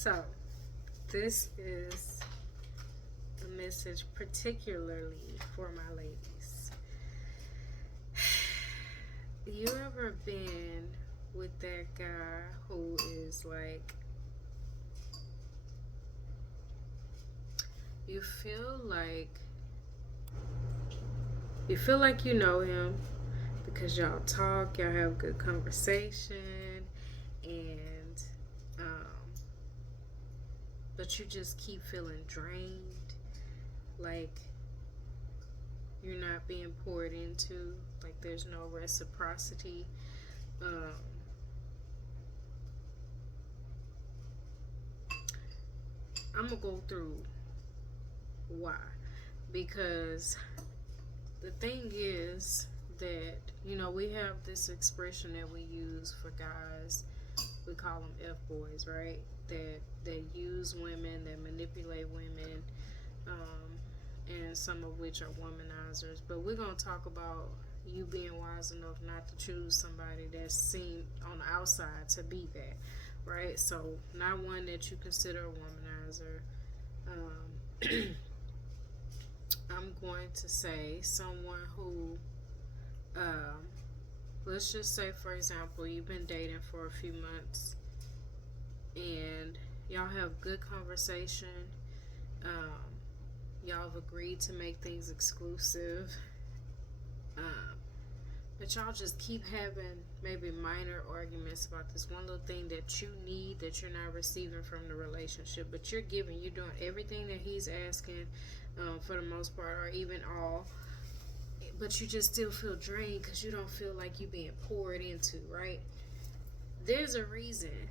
So, this is a message particularly for my ladies. You ever been with that guy who is like, you feel like you know him because y'all talk, y'all have good conversation, and but you just keep feeling drained, like you're not being poured into, like there's no reciprocity. I'm gonna go through why, because the thing is that, you know, we have this expression that we use for guys. We call them F-boys, right? That use women, that manipulate women, and some of which are womanizers. But we're going to talk about you being wise enough not to choose somebody that seemed on the outside to be that, right? So, not one that you consider a womanizer. I'm going to say someone who, let's just say, for example, you've been dating for a few months and y'all have good conversation. Y'all have agreed to make things exclusive. But y'all just keep having maybe minor arguments about this one little thing that you need that you're not receiving from the relationship, but you're giving, you're doing everything that he's asking, for the most part, or even all, but you just still feel drained because you don't feel like you're being poured into, right? There's a reason,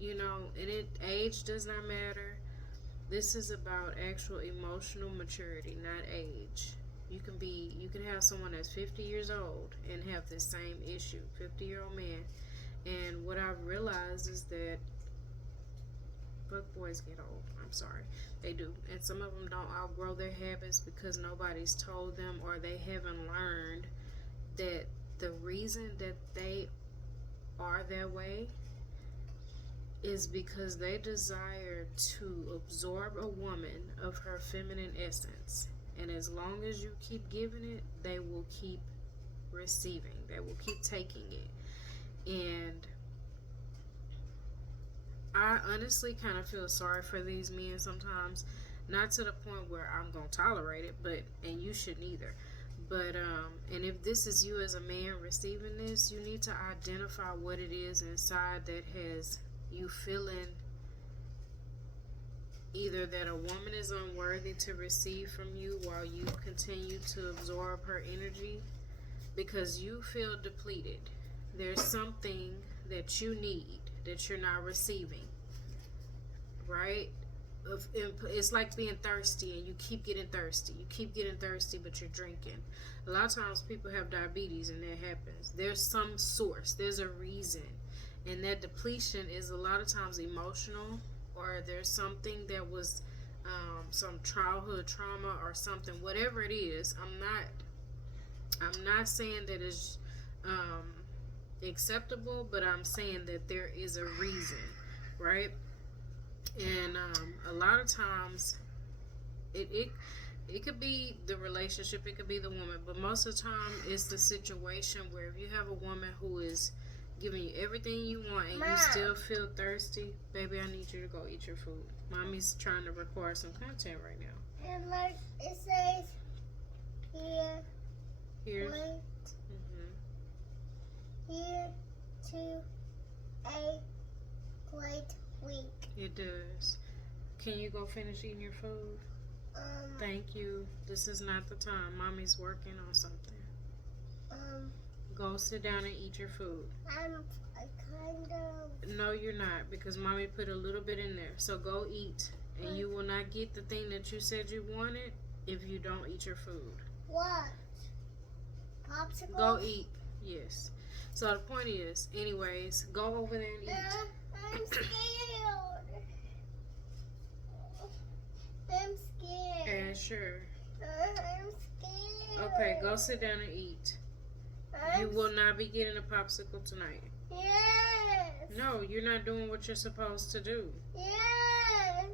you know, and age does not matter. This is about actual emotional maturity, not age. You can have someone that's 50 years old and have this same issue, 50-year-old man. And what I've realized is that fuck boys get old. I'm sorry. They do. And some of them don't outgrow their habits because nobody's told them, or they haven't learned that the reason that they are that way is because they desire to absorb a woman of her feminine essence. And as long as you keep giving it, they will keep receiving. They will keep taking it. And I honestly kind of feel sorry for these men sometimes. Not to the point where I'm going to tolerate it, and you shouldn't either. But, and if this is you as a man receiving this, you need to identify what it is inside that has you feeling either that a woman is unworthy to receive from you while you continue to absorb her energy because you feel depleted. There's something that you need that you're not receiving, right? It's like being thirsty and you keep getting thirsty. You keep getting thirsty, but you're drinking. A lot of times people have diabetes and that happens. There's some source. There's a reason. And that depletion is a lot of times emotional, or there's something that was some childhood trauma or something, whatever it is. I'm not saying that it's acceptable, but I'm saying that there is a reason, right? And a lot of times it could be the relationship, it could be the woman, but most of the time it's the situation where if you have a woman who is giving you everything you want and you still feel thirsty, baby, I need you to go eat your food. Mommy's trying to record some content right now. And like it says here, here to a great week. It does. Can you go finish eating your food? Thank you. This is not the time. Mommy's working on something. Go sit down and eat your food. I'm kind of... No, you're not, because Mommy put a little bit in there. So go eat, and you will not get the thing that you said you wanted if you don't eat your food. What? Popsicle? Go eat. Yes. So the point is, anyways, go over there and eat. I'm scared. I'm scared. And sure. I'm scared. Okay, go sit down and eat. You will not be getting a popsicle tonight. Yes. No, you're not doing what you're supposed to do. Yes.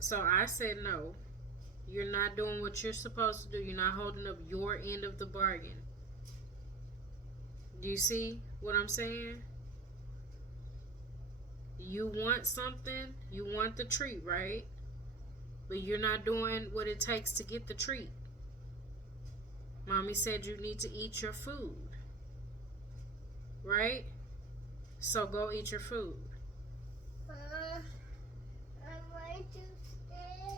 So I said no. You're not doing what you're supposed to do. You're not holding up your end of the bargain. Do you see what I'm saying? You want something, you want the treat, right? But you're not doing what it takes to get the treat. Mommy said you need to eat your food, right? So go eat your food. I'm going to stay.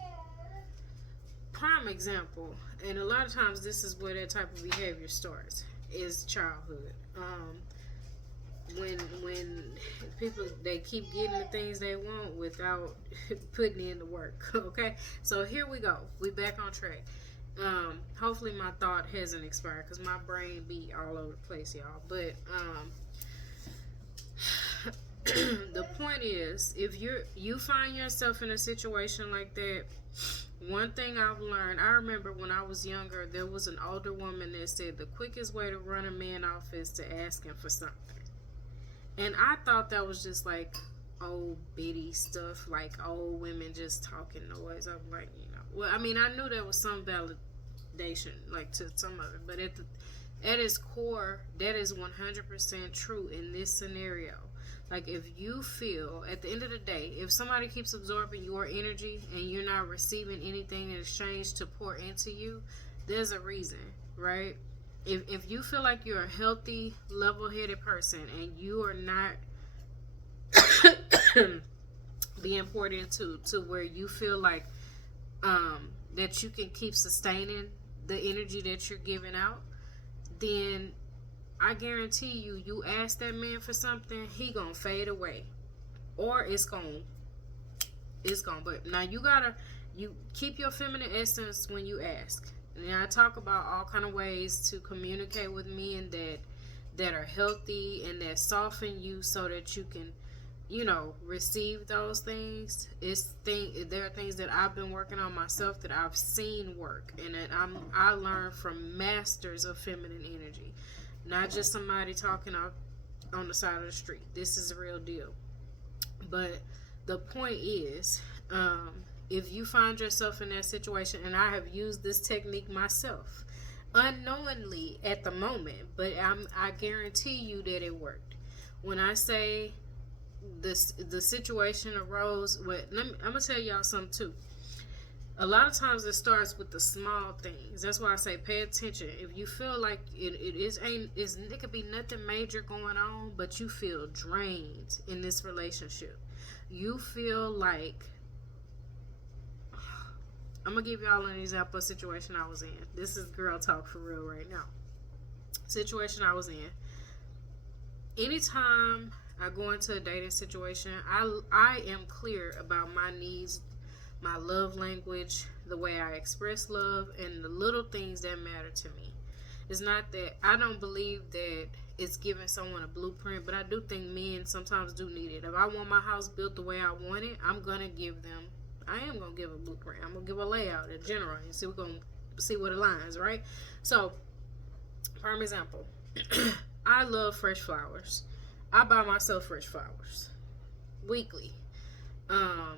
Prime example, and a lot of times this is where that type of behavior starts, is childhood. When people, they keep getting the things they want without putting in the work. Okay, so here we go. We back on track. Hopefully my thought hasn't expired because my brain be all over the place, y'all. But the point is, if you find yourself in a situation like that, one thing I've learned, I remember when I was younger, there was an older woman that said the quickest way to run a man off is to ask him for something. And I thought that was just like old bitty stuff, like old women just talking noise. I'm like, well, I mean, I knew there was some validation, like, to some of it, but at its core, that is 100% true in this scenario. Like, if you feel, at the end of the day, if somebody keeps absorbing your energy and you're not receiving anything in exchange to pour into you, there's a reason, right? If you feel like you're a healthy, level-headed person and you are not being poured into to where you feel like that you can keep sustaining the energy that you're giving out, then I guarantee you ask that man for something, he gonna fade away, or it's gonna. But now you keep your feminine essence when you ask. And I talk about all kind of ways to communicate with men that are healthy and that soften you so that you can, receive those things. There are things that I've been working on myself that I've seen work, and that I learned from masters of feminine energy, not just somebody talking out on the side of the street. This is a real deal. But the point is, if you find yourself in that situation, and I have used this technique myself, unknowingly at the moment, but I guarantee you that it worked. When I say the situation arose, I'm gonna tell y'all something too. A lot of times it starts with the small things. That's why I say pay attention. If you feel like it could be nothing major going on, but you feel drained in this relationship. You feel like, I'm going to give y'all an example of a situation I was in. This is girl talk for real right now. Situation I was in. Anytime I go into a dating situation, I am clear about my needs, my love language, the way I express love, and the little things that matter to me. It's not that I don't believe that it's giving someone a blueprint, but I do think men sometimes do need it. If I want my house built the way I want it, I am going to give a blueprint. I'm going to give a layout in general, and we're going to see what aligns, right? So, for example, I love fresh flowers. I buy myself fresh flowers weekly. I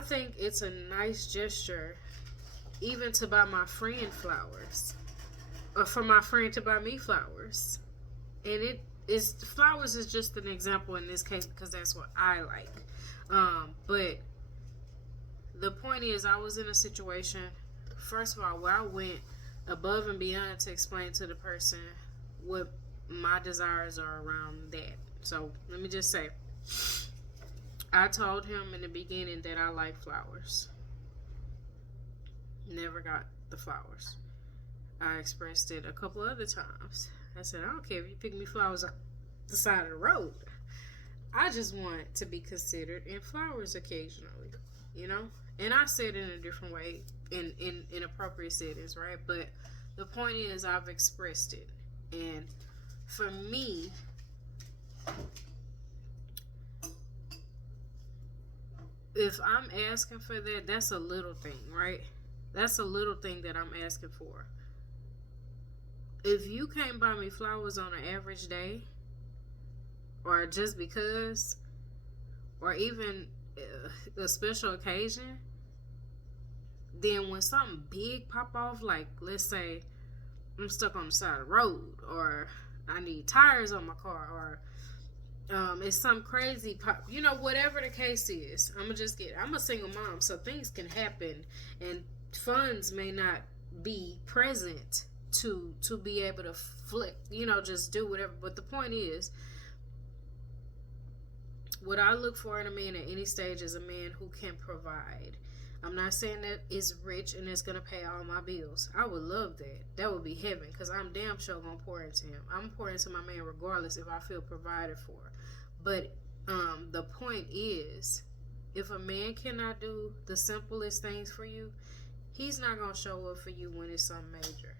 think it's a nice gesture even to buy my friend flowers, or for my friend to buy me flowers. And flowers is just an example in this case because that's what I like. But the point is, I was in a situation, first of all, where I went above and beyond to explain to the person what my desires are around that. So let me just say, I told him in the beginning that I like flowers. Never got the flowers. I expressed it a couple other times. I said, I don't care if you pick me flowers on the side of the road. I just want to be considered in flowers occasionally, And I said it in a different way in appropriate settings, right? But the point is, I've expressed it. And for me, if I'm asking for that, that's a little thing, right? That's a little thing that I'm asking for. if you can't buy me flowers on an average day, or just because, or even a special occasion, then when something big pop off, like let's say I'm stuck on the side of the road, or I need tires on my car, or it's some crazy pop, whatever the case is. I'm a single mom, so things can happen, and funds may not be present to be able to flip, just do whatever. But the point is, what I look for in a man at any stage is a man who can provide. I'm not saying that is rich and is gonna pay all my bills. I would love that. That would be heaven, because I'm damn sure gonna pour into him. I'm pouring into my man regardless if I feel provided for. But the point is, if a man cannot do the simplest things for you, he's not gonna show up for you when it's something major.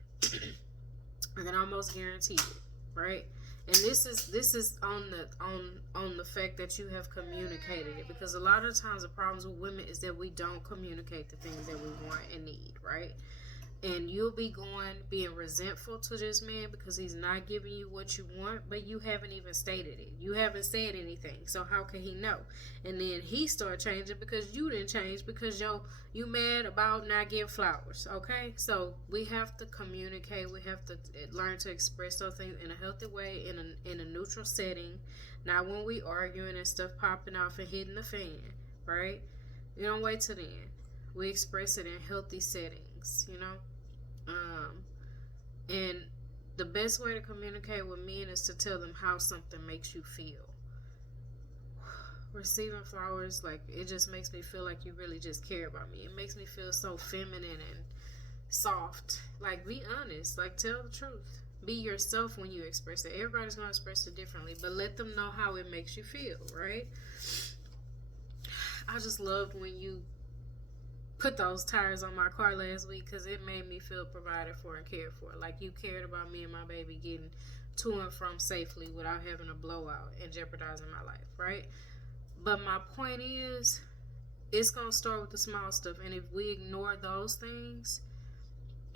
I can almost guarantee it, right? And this is on the fact that you have communicated it, because a lot of times the problems with women is that we don't communicate the things that we want and need, right? And you'll be being resentful to this man because he's not giving you what you want, but you haven't even stated it. You haven't said anything, so how can he know? And then he start changing because you didn't change, because you mad about not getting flowers, okay? So we have to communicate. We have to learn to express those things in a healthy way, in a neutral setting, not when we arguing and stuff popping off and hitting the fan, right? You don't wait till then. We express it in healthy settings, and the best way to communicate with men is to tell them how something makes you feel. Receiving flowers, like, it just makes me feel like you really just care about me. It makes me feel so feminine and soft. Like, be honest. Like, tell the truth. Be yourself when you express it. Everybody's going to express it differently, but let them know how it makes you feel, right? I just loved when you put those tires on my car last week, because it made me feel provided for and cared for. Like, you cared about me and my baby getting to and from safely without having a blowout and jeopardizing my life, right? But my point is, it's going to start with the small stuff. And if we ignore those things,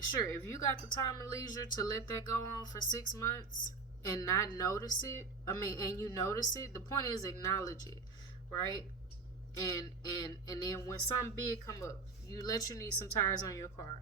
sure, if you got the time and leisure to let that go on for 6 months and not notice it, and you notice it, the point is acknowledge it, right? And then when something big come up, you need some tires on your car,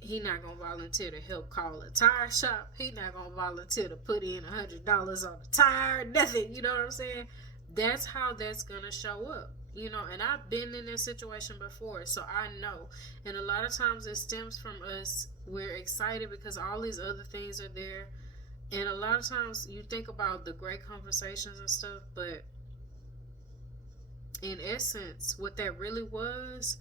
he not gonna volunteer to help call a tire shop. He not gonna volunteer to put in $100 on the tire, nothing. You know what I'm saying? That's how that's gonna show up. And I've been in this situation before, so I know. And a lot of times it stems from us. We're excited because all these other things are there, and a lot of times you think about the great conversations and stuff, but in essence, what that really was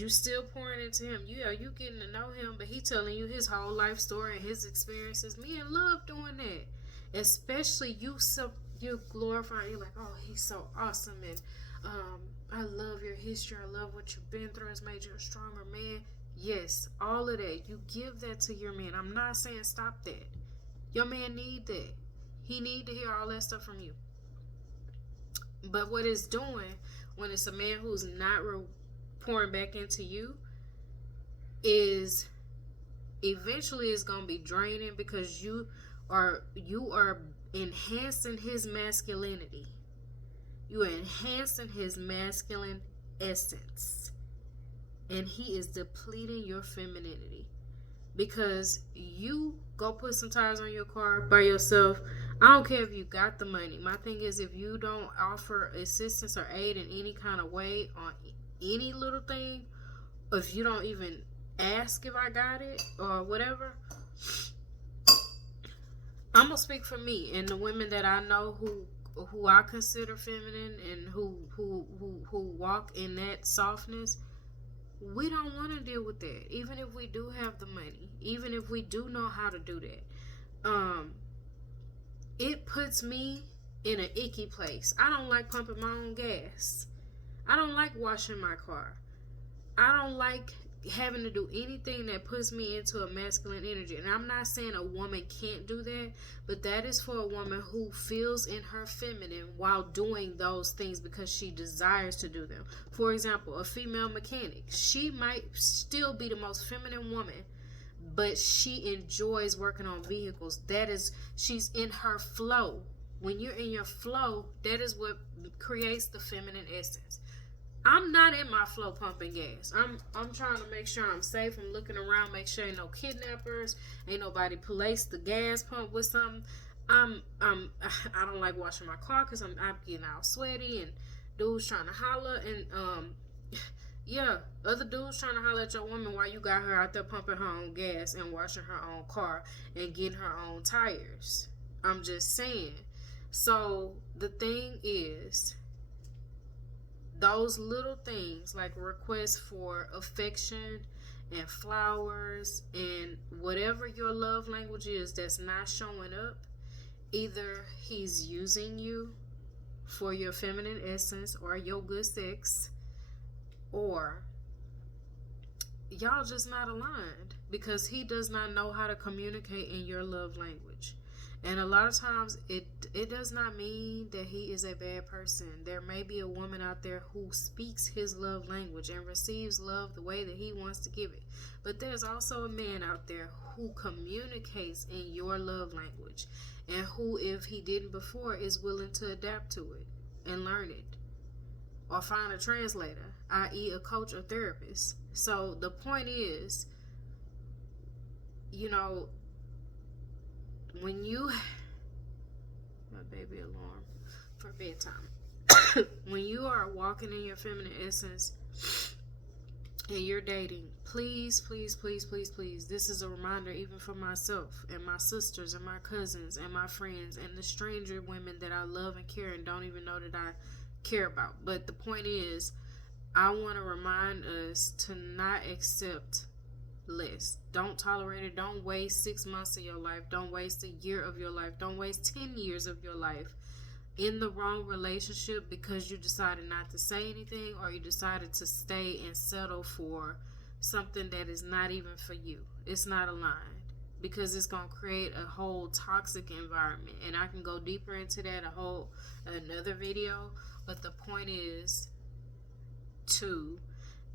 you still pouring into him. You getting to know him, but he telling you his whole life story and his experiences. Men love doing that, especially you glorifying. You're like, oh, he's so awesome, and I love your history. I love what you've been through. It's made you a stronger man. Yes, all of that. You give that to your man. I'm not saying stop that. Your man need that. He need to hear all that stuff from you. But what it's doing when it's a man who's not pouring back into you is eventually it's going to be draining, because you are enhancing his masculinity. You are enhancing his masculine essence, and he is depleting your femininity, because you go put some tires on your car by yourself. I don't care if you got the money. My thing is, if you don't offer assistance or aid in any kind of way on any little thing, or if you don't even ask if I got it or whatever, I'm gonna speak for me and the women that I know who I consider feminine and who walk in that softness. We don't want to deal with that, even if we do have the money, even if we do know how to do that. It puts me in an icky place. I don't like pumping my own gas. I don't like washing my car. I don't like having to do anything that puts me into a masculine energy. And I'm not saying a woman can't do that, but that is for a woman who feels in her feminine while doing those things because she desires to do them. For example, a female mechanic. She might still be the most feminine woman, but she enjoys working on vehicles. That is, she's in her flow. When you're in your flow, that is what creates the feminine essence. I'm not in my flow pumping gas. I'm trying to make sure I'm safe. I'm looking around, make sure ain't no kidnappers, ain't nobody placed the gas pump with something. I don't like washing my car because I'm getting all sweaty and dudes trying to holler and yeah, other dudes trying to holler at your woman while you got her out there pumping her own gas and washing her own car and getting her own tires. I'm just saying. So the thing is, those little things like requests for affection and flowers and whatever your love language is that's not showing up, either he's using you for your feminine essence or your good sex, or y'all just not aligned because he does not know how to communicate in your love language. And a lot of times it does not mean that he is a bad person. There may be a woman out there who speaks his love language and receives love the way that he wants to give it. But there's also a man out there who communicates in your love language and who, if he didn't before, is willing to adapt to it and learn it or find a translator, i.e. a coach or therapist. So the point is, you know, when you, my baby alarm for bedtime, when you are walking in your feminine essence and you're dating, please, please, please, please, please, this is a reminder even for myself and my sisters and my cousins and my friends and the stranger women that I love and care and don't even know that I care about. But the point is, I want to remind us to not accept less. Don't tolerate it. Don't waste 6 months of your life. Don't waste a year of your life. Don't waste 10 years of your life in the wrong relationship because you decided not to say anything or you decided to stay and settle for something that is not even for you. It's not aligned because it's going to create a whole toxic environment. And I can go deeper into that another video. But the point is to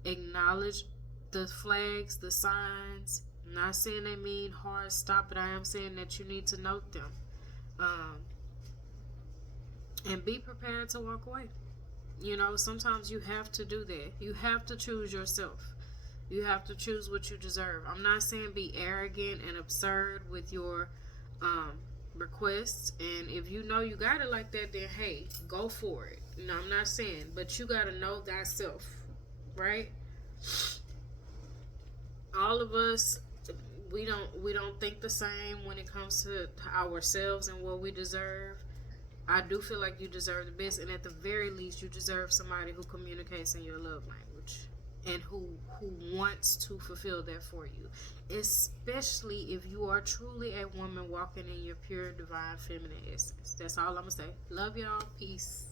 acknowledge the flags, the signs. I'm not saying they mean hard stop, but I am saying that you need to note them. And be prepared to walk away. You know, sometimes you have to do that. You have to choose yourself. You have to choose what you deserve. I'm not saying be arrogant and absurd with your requests. And if you know you got it like that, then hey, go for it. You know, I'm not saying, but you got to know thyself, right? All of us, we don't think the same when it comes to ourselves and what we deserve. I do feel like you deserve the best, and at the very least, you deserve somebody who communicates in your love language and who wants to fulfill that for you, especially if you are truly a woman walking in your pure, divine, feminine essence. That's all I'm gonna say. Love y'all. Peace.